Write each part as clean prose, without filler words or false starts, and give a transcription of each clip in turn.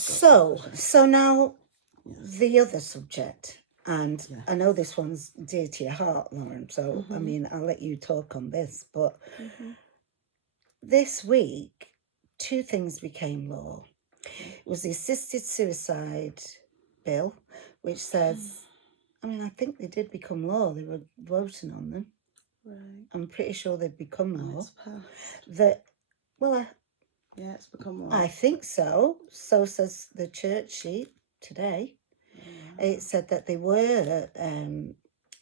So now the other subject, and I know this one's dear to your heart, Lauren, so I mean, I'll let you talk on this, but this week, two things became law. It was the assisted suicide bill, which says, I mean, I think they did become law. They were voting on them. Right. I'm pretty sure they've become law. It's passed. It's become law. I think so. So says the church sheet today. It said that they were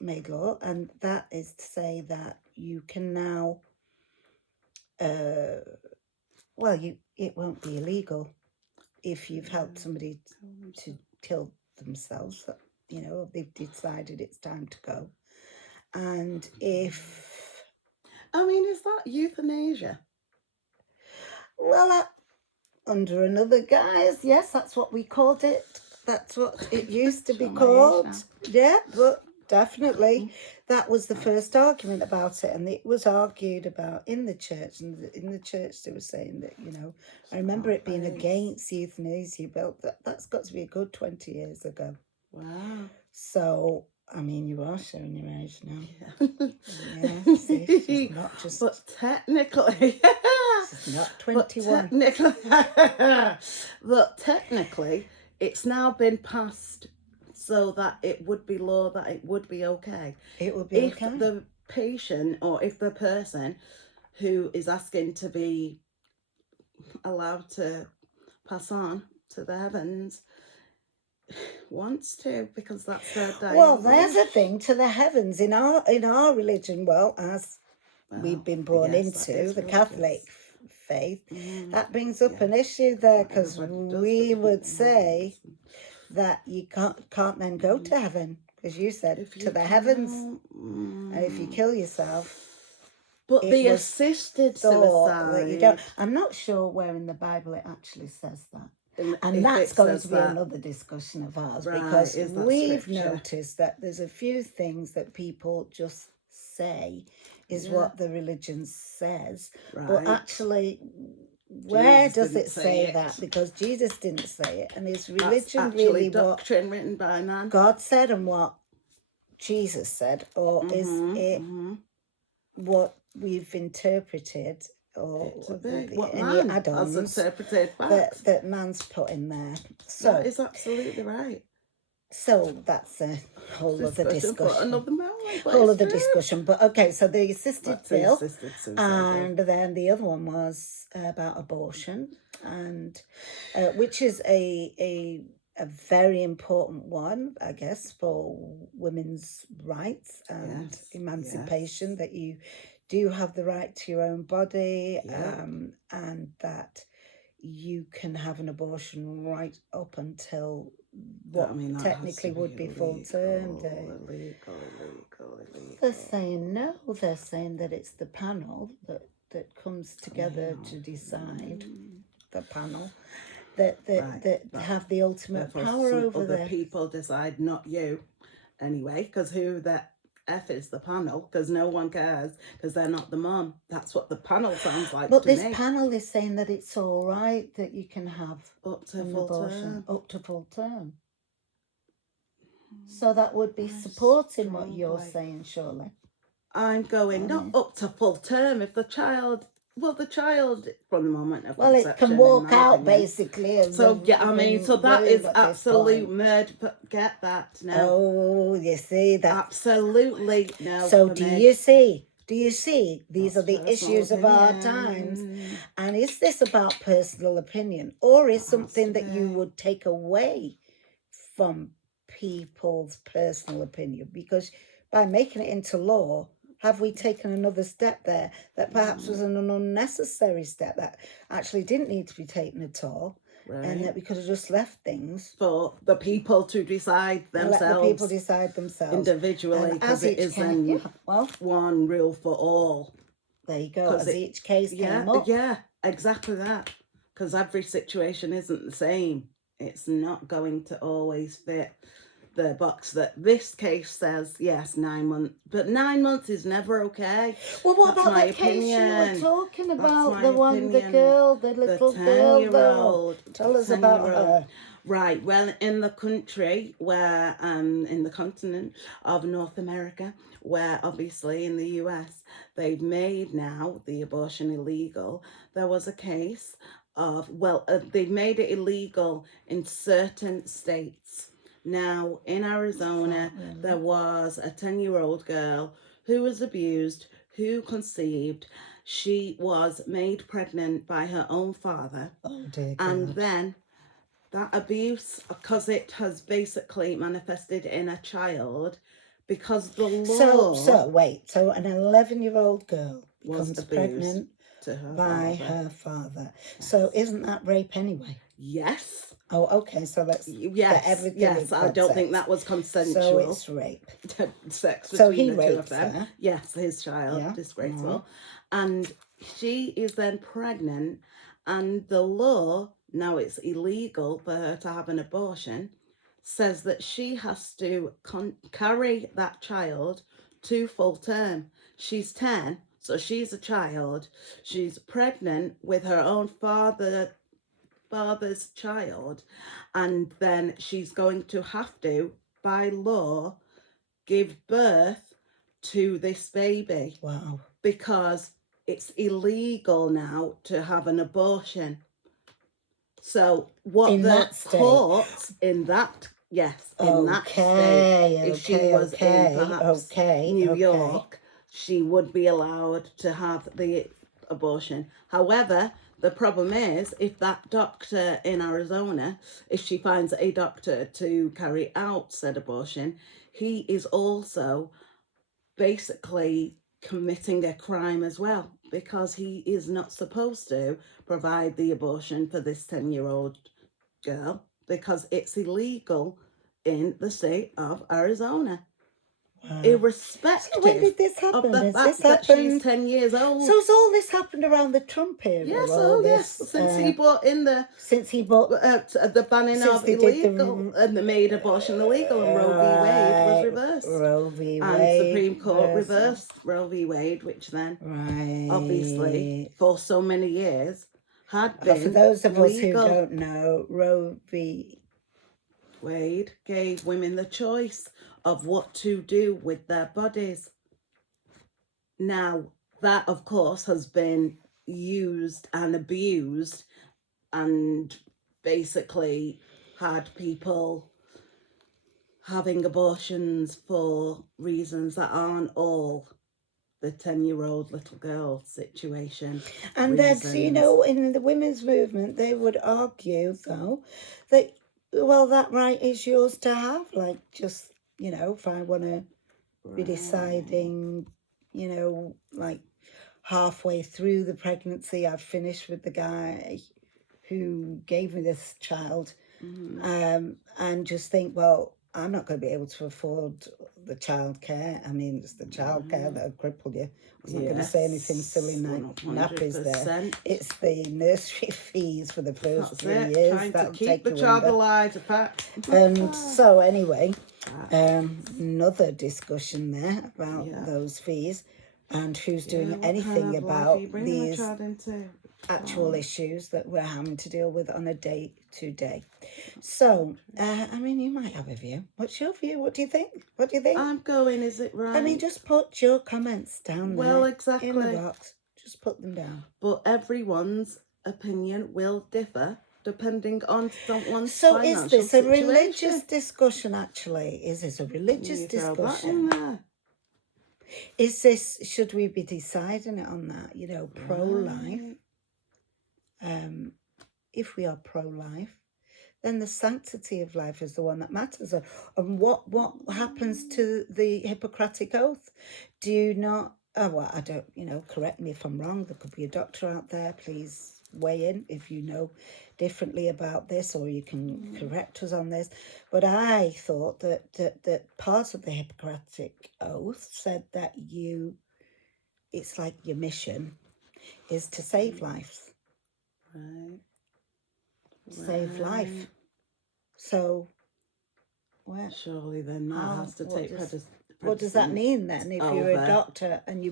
made law, and that is to say that you can now, it won't be illegal if you've helped somebody to kill themselves. You know, they've decided it's time to go. And if... I mean, is that euthanasia? Well, under another guise, yes, that's what we called it. That's what it used to be called. Yeah, but definitely that was the first argument about it, and it was argued about in the church. And in the church, they were saying that, you know, I remember it being against the euthanasia bill. That's got to be a good 20 years ago. Wow. So, I mean, you are showing your age now. Yeah, see, she's not just... But technically... she's not 21. But technically, it's now been passed so that it would be law, that it would be okay. It would be if okay. the patient, or if the person who is asking to be allowed to pass on to the heavens wants to, because that's their day. Well, there's a thing to the heavens in our religion. Well, as we've been born into the Catholic faith, that brings up an issue there, because we would say that you can't then go to heaven, as you said, to the heavens, and if you kill yourself. But the assisted suicide, that you don't. I'm not sure where in the Bible it actually says that. And that's going to be another discussion of ours, because we've noticed that there's a few things that people just say is what the religion says. But actually, where does it say that? Because Jesus didn't say it, and is religion really doctrine written by man? God said and what Jesus said, or is it what we've interpreted, or any add-ons that man's put in there? So that is absolutely right. So that's a whole other discussion. Whole other discussion. But okay, so the assisted bill, and then the other one was about abortion, and which is a very important one, I guess, for women's rights and emancipation, that you do have the right to your own body, and that you can have an abortion right up until what technically would be full term. They're saying no. They're saying that it's the panel that comes together to decide. The panel that have the ultimate power over the people decide, not you, anyway. Because who the F is the panel? Because no one cares, because they're not the mum. That's what the panel sounds like. But this panel is saying that it's all right that you can have up to full term. So that would be supporting what you're saying, surely. I'm going not up to full term if the child. Well, the child from the moment of conception, it can walk out basically. So that is absolute murder. But get that now. Oh, you see that? Absolutely no. So do you see? These are the issues of our times. And is this about personal opinion, or is something that you would take away from people's personal opinion? Because by making it into law, have we taken another step there that perhaps was an unnecessary step that actually didn't need to be taken at all, and that we could have just left things for the people to decide themselves? Let the people decide themselves individually, because it isn't one rule for all. There you go. As each case came up. Yeah, exactly that. Because every situation isn't the same. It's not going to always fit the box that this case says, yes, 9 months. But 9 months is never okay. Well, what That's about my that case you were opinion. talking That's about? my The one, the opinion. girl, the little The girl, 10-year-old. Tell us about her. Right. Well, in the country where, in the continent of North America, where obviously in the US, they've made now the abortion illegal. There was a case of, well, they've made it illegal in certain states. Now, in Arizona, there was a 10-year-old girl who was abused, who conceived. She was made pregnant by her own father. Oh, dear God. And then that abuse, because it has basically manifested in a child, because the law... So wait, so an 11-year-old girl becomes pregnant by her father. So isn't that rape anyway? Yes. Oh, okay, so let's get everything Yes, I don't think that was consensual. So it's rape. Sex between so he the two raped of them. her. Yes, his child, disgraceful. And she is then pregnant, and the law, now it's illegal for her to have an abortion, says that she has to carry that child to full term. She's 10, so she's a child. She's pregnant with her own father's child, and then she's going to have to, by law, give birth to this baby. Wow. Because it's illegal now to have an abortion. So what in the courts in that state, if she was in perhaps New York, she would be allowed to have the abortion. However, the problem is, if that doctor in Arizona, if she finds a doctor to carry out said abortion, he is also basically committing a crime as well, because he is not supposed to provide the abortion for this 10-year-old girl, because it's illegal in the state of Arizona. Wow. Irrespective so when did this happen? of the fact that she's 10 years old. So has all this happened around the Trump era? Yes, since he brought in the banning of illegal and they made abortion illegal, and Roe v. Wade was reversed. Roe v. Wade. And Supreme Court reversed Roe v. Wade, which then obviously for so many years had been for those of legal. Us who don't know, Roe v. Wade gave women the choice of what to do with their bodies. Now, that, of course, has been used and abused, and basically had people having abortions for reasons that aren't all the 10-year-old little girl situation. And that's, in the women's movement, they would argue, though, that, well, that right is yours to have. Like, just, if I want to be deciding, like halfway through the pregnancy, I've finished with the guy who gave me this child, and just think, well, I'm not going to be able to afford the childcare. I mean, it's the childcare that'll cripple you. I'm not going to say anything silly nappies there. It's the nursery fees for the first 3 years. Trying to keep the child alive, in fact. And so anyway, another discussion there about those fees and who's doing anything about these actual issues that we're having to deal with on a day-to-day. So, you might have a view. What's your view? What do you think? I'm going, is it right? Just put your comments down there. Well, exactly. In the box. Just put them down. But everyone's opinion will differ depending on someone's So financial is this a situation. religious discussion, actually? Is this a religious discussion? Is this, should we be deciding it on that, pro-life? If we are pro-life, then the sanctity of life is the one that matters. And what happens to the Hippocratic Oath? Do you not, I don't, correct me if I'm wrong. There could be a doctor out there. Please weigh in if you know differently about this, or you can correct us on this. But I thought that part of the Hippocratic Oath said that it's like your mission is to save lives. Right. Save life. So Where? Surely then that has to take precedence. What does that mean then? If you're a doctor and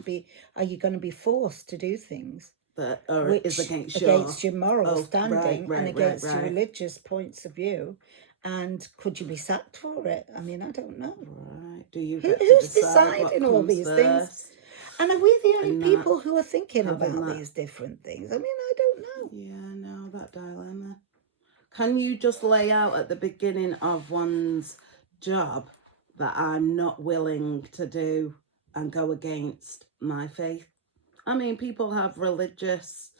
are you going to be forced to do things that is against your moral standing and against your religious points of view? And could you be sacked for it? I mean, I don't know. Right. Do you who's deciding all these things? And are we the only people who are thinking about these different things? I mean, I don't know. Yeah, no, that dilemma. Can you just lay out at the beginning of one's job that I'm not willing to do and go against my faith? I mean, people have religious,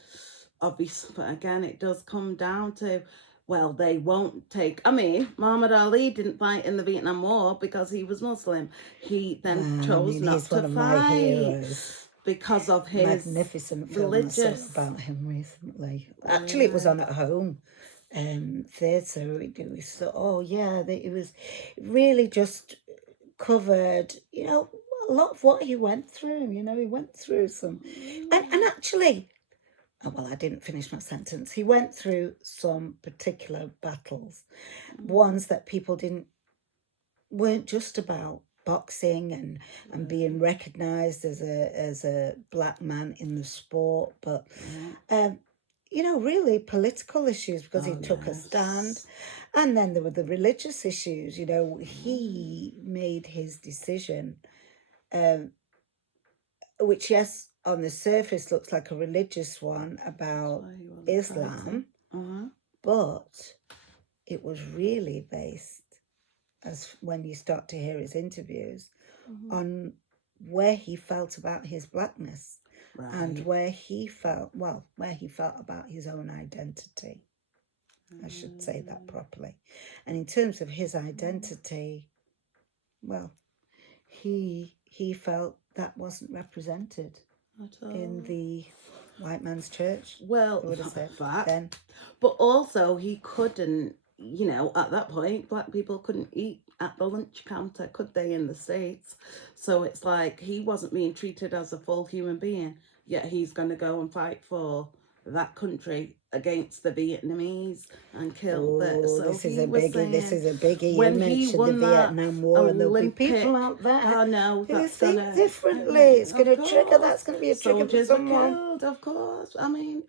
obviously, but again, it does come down to, well, they won't take. I mean, Muhammad Ali didn't fight in the Vietnam War because he was Muslim. He then chose not to fight because of his magnificent film religious. About him recently. Actually, it was on at home. Theatre. We thought, oh yeah, it was really just covered, you know, a lot of what he went through. You know, he went through some, and actually, well, I didn't finish my sentence. He went through some particular battles, ones that people weren't just about boxing and being recognised as a black man in the sport, but you know, really political issues because he took a stand. And then there were the religious issues. You know, he made his decision, which, yes, on the surface looks like a religious one about Islam, but it was really based, as when you start to hear his interviews, on where he felt about his blackness. Right. And where he felt about his own identity. I should say that properly. And in terms of his identity, well, he felt that wasn't represented in the white man's church. Well, then. But also he couldn't, you know, at that point, black people couldn't eat at the lunch counter, could they, in the States? So it's like he wasn't being treated as a full human being, yet he's going to go and fight for that country against the Vietnamese and kill So this is a biggie. You mentioned the Vietnam War, and there'll be people out there who think differently. It's going to trigger. That's going to be a trigger for someone. Killed, of course. I mean,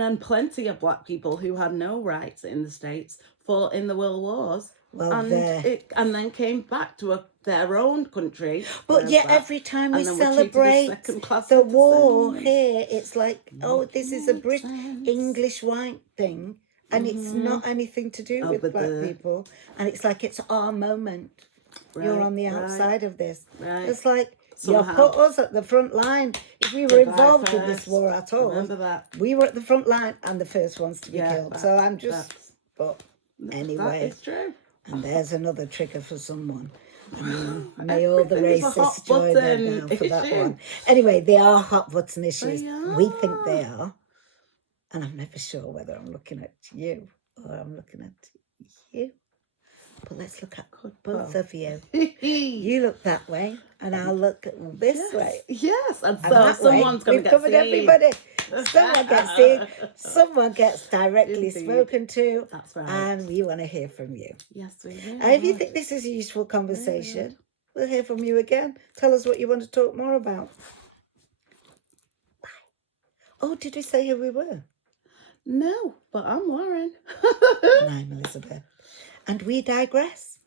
and plenty of black people who had no rights in the States fought in the World Wars. Well, and then came back to their own country. But yet every time we celebrate the war here, it's like, oh, this is a English white thing, and it's not anything to do with black people. And it's like it's our moment. Right, you're on the outside of this. Right. It's like you put us at the front line. If we were involved in this war at all, we were at the front line and the first ones to be killed. So I'm just, but anyway. It's true. And there's another trigger for someone. I mean, may all the racists join them now for that one. Anyway, they are hot button issues. We think they are. And I'm never sure whether I'm looking at you or I'm looking at you. But let's look at both of you. You look that way, and I'll look this way. Yes, and so someone's going to get covered everybody. Someone gets seen, someone gets directly spoken to. That's right. And we want to hear from you. Yes, we do. And if you think this is a useful conversation, we'll hear from you again. Tell us what you want to talk more about. Bye. Oh, did we say who we were? No, but I'm Lauren. And I'm Elizabeth. And we digress.